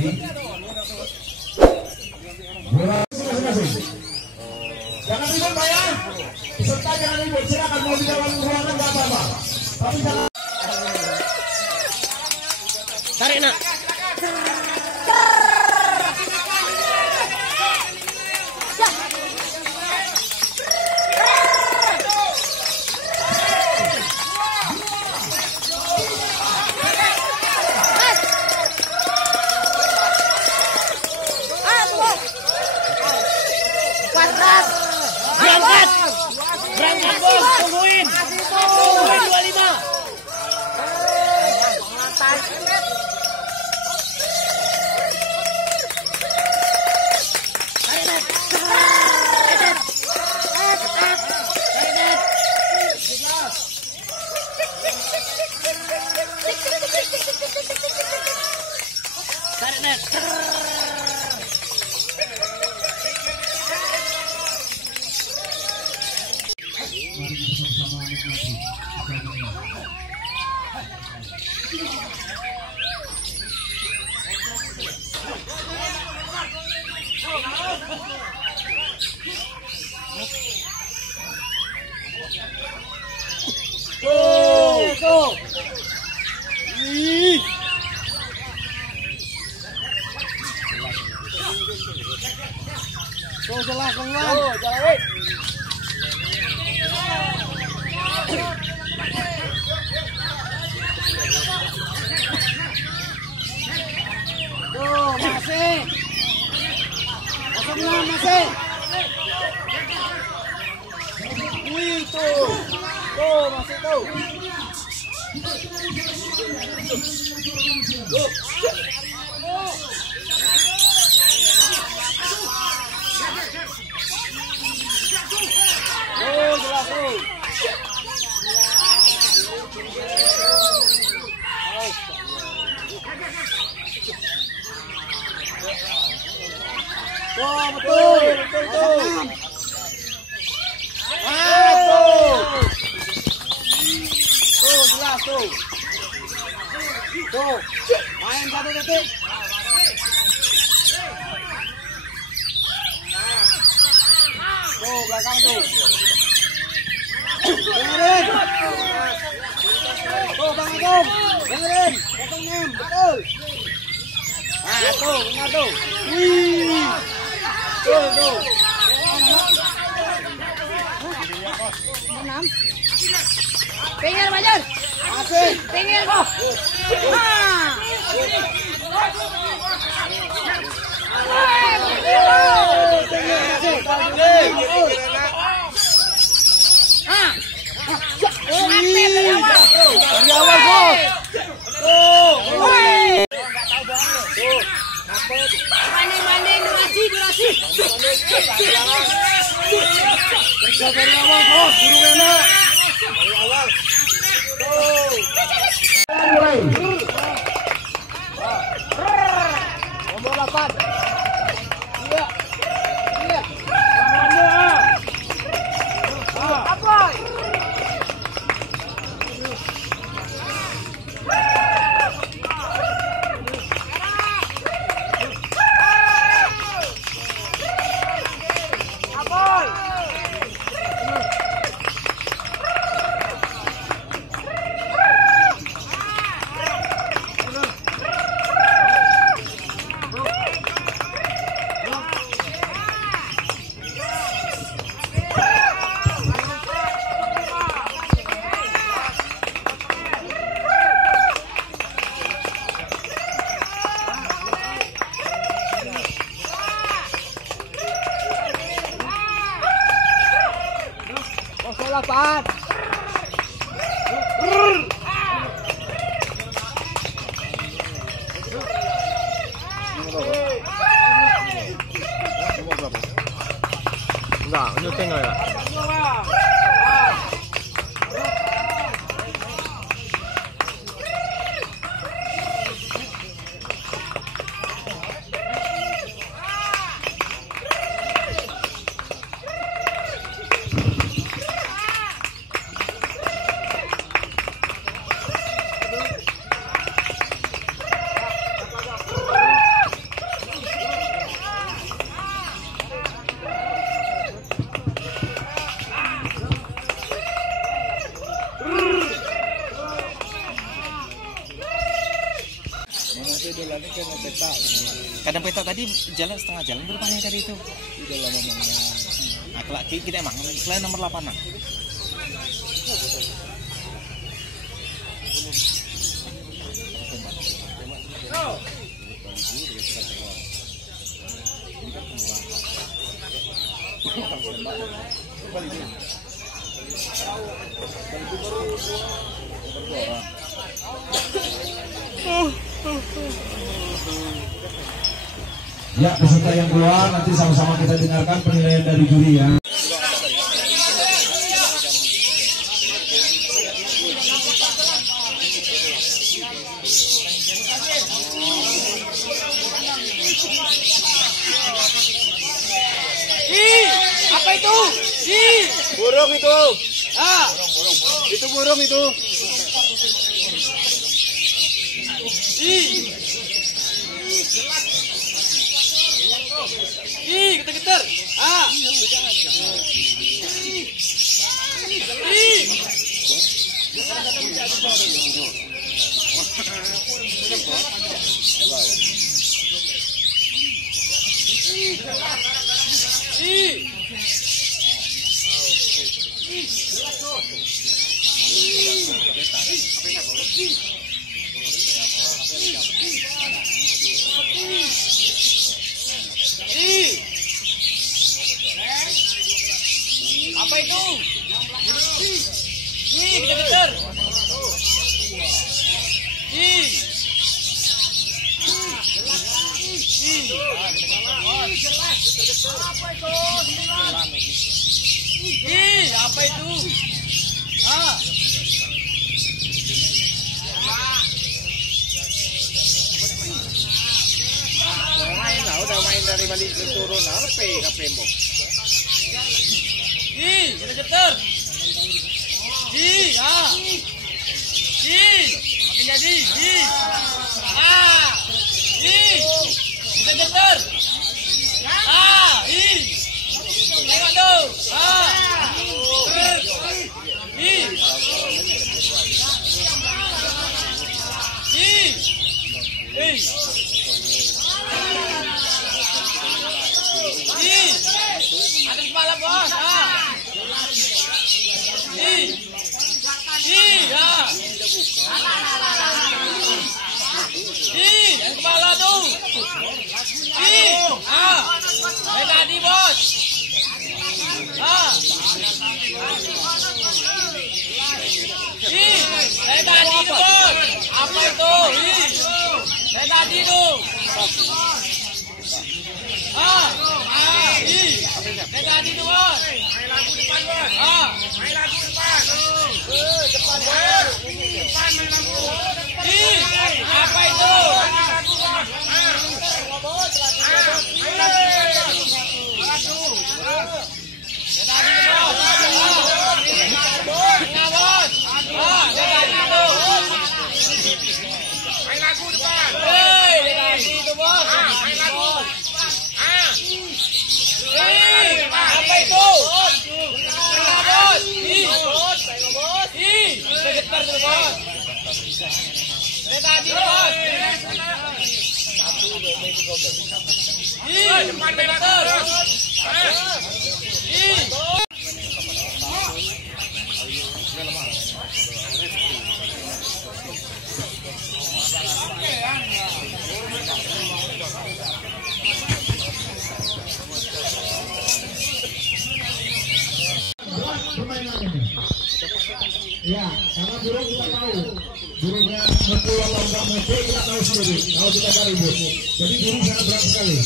kembali. Bola masing-masing. Jangan ribut Pak ya. Peserta jangan ribut. Silakan mau di dalam ruangan nggak apa-apa. Tapi jangan. Tarik nak. Berangkat bos, tungguin 25. Jelas teman. Jalan. Tuh, masih. 06 masih. Wih, tuh. Tuh, masih tuh. Oh, jelas tuh. Oh, betul tuh. Ah, tuh. Tuh, jelas tuh. Tuh, main 1 detik. Tuh, belakang tuh. Dengerin. Tuh, Bang Agung. Dengerin. 06, betul. Nah, tuh, benar tuh. Wih. Tuh. 6. Pinggir, Major. Masih. Pinggir, kok. Ah. Dari awal bos. Banding durasi. Kerja dari awal bos, buru enak. Dari awal. Mulai. Nomor 8. Iya. Apa? Lapan. Enggak, nyuting enggak? Kadang peta tadi jalan setengah jalan berapa tadi itu? Udah lama ngomongnya. Nah, kita emang selain nomor 8 nah. Ya, peserta yang keluar nanti sama-sama kita dengarkan penilaian dari juri ya. Apa itu? Burung itu. Ah, Itu burung itu. getar-getar. Ah. Apa itu? Getar-getar. Apa itu? Ah. Main lah, udah main dari balik turun HP mo. Getar-getar. Ah. Makin jadi. Ah. Getar-getar. Ah. Tengok tuh. Ah. Ada kepala bos. Ah. Yang kepala tuh. Ah. Kayak tadi bos. Ah. Kayak tadi tuh bos. Apa itu? Kayak tadi tuh. Ah. Kayak tadi tuh bos. Main lagu depan bos. Ah. Main lagu depan. Depan bos. Depan main lagu. Apa itu? Depan meter. Ya, karena burung kita tahu burungnya betul atau enggak betul kita tahu sendiri kalau kita cari bos. Jadi burung sangat berat sekali.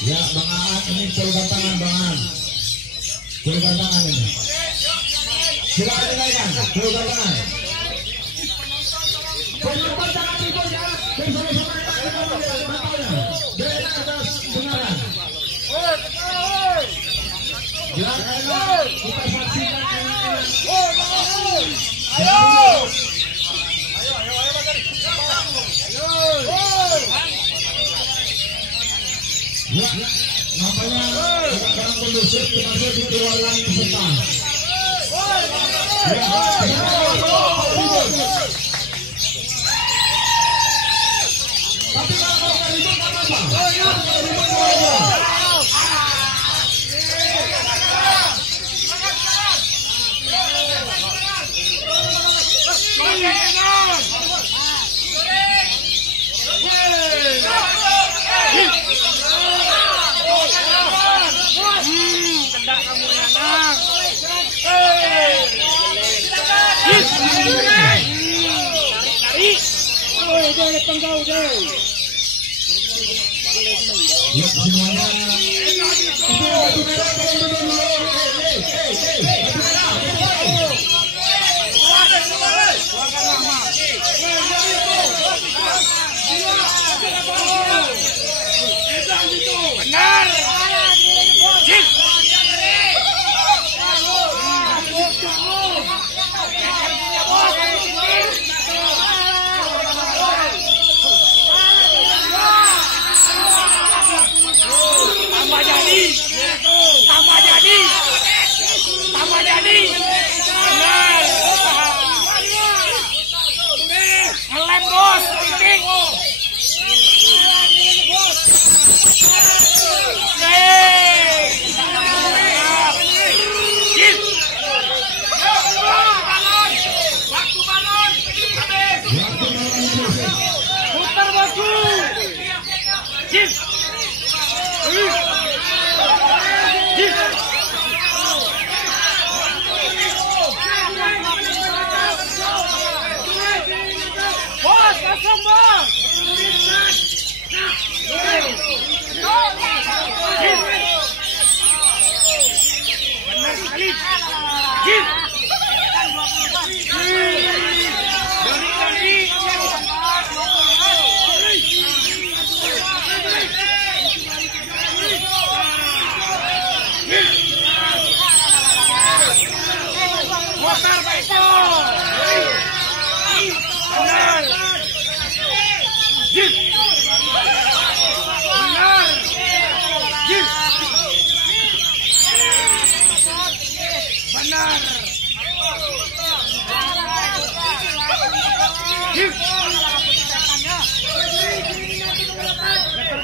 Ya, Bang Aan, ini pelukan tangan Bang Aan. Pelukan tangan ini. Silakan dengarkan, pelukan tangan. Pelukan tangan itu ya, bersama-sama dengan atas dengaran. Silakan kita saksikan. Ayo. kondusif termasuk di ruangan peserta. Tapi kalau ribut apa?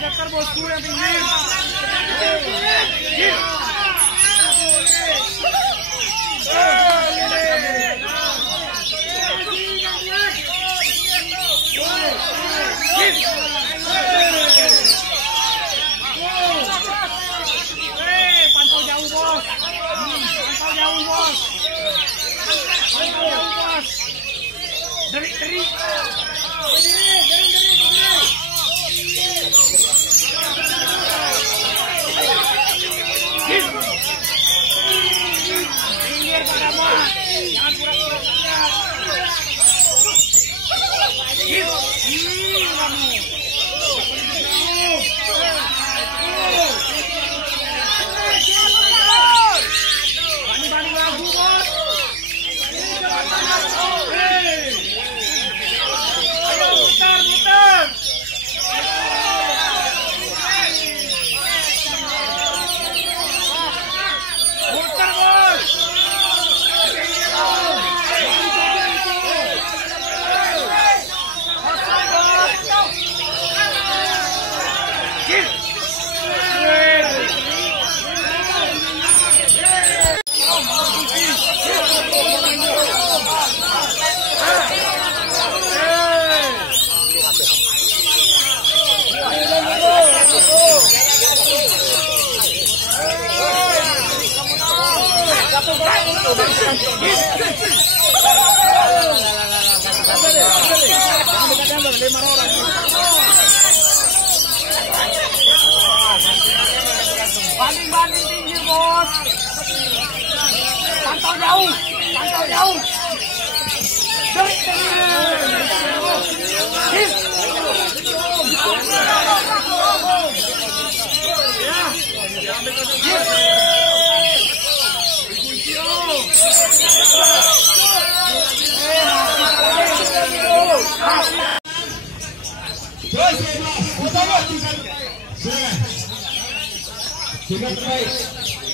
Getar bosku yang tinggi. Pantau jauh bos. Pantau jauh bos. Pantau jauh bos. Deri. Pinggir pada mas, jangan pura-pura siap. Bani lagu bos. Ayo muter. Banding tinggi bos. Pantau jauh. Juga terbaik.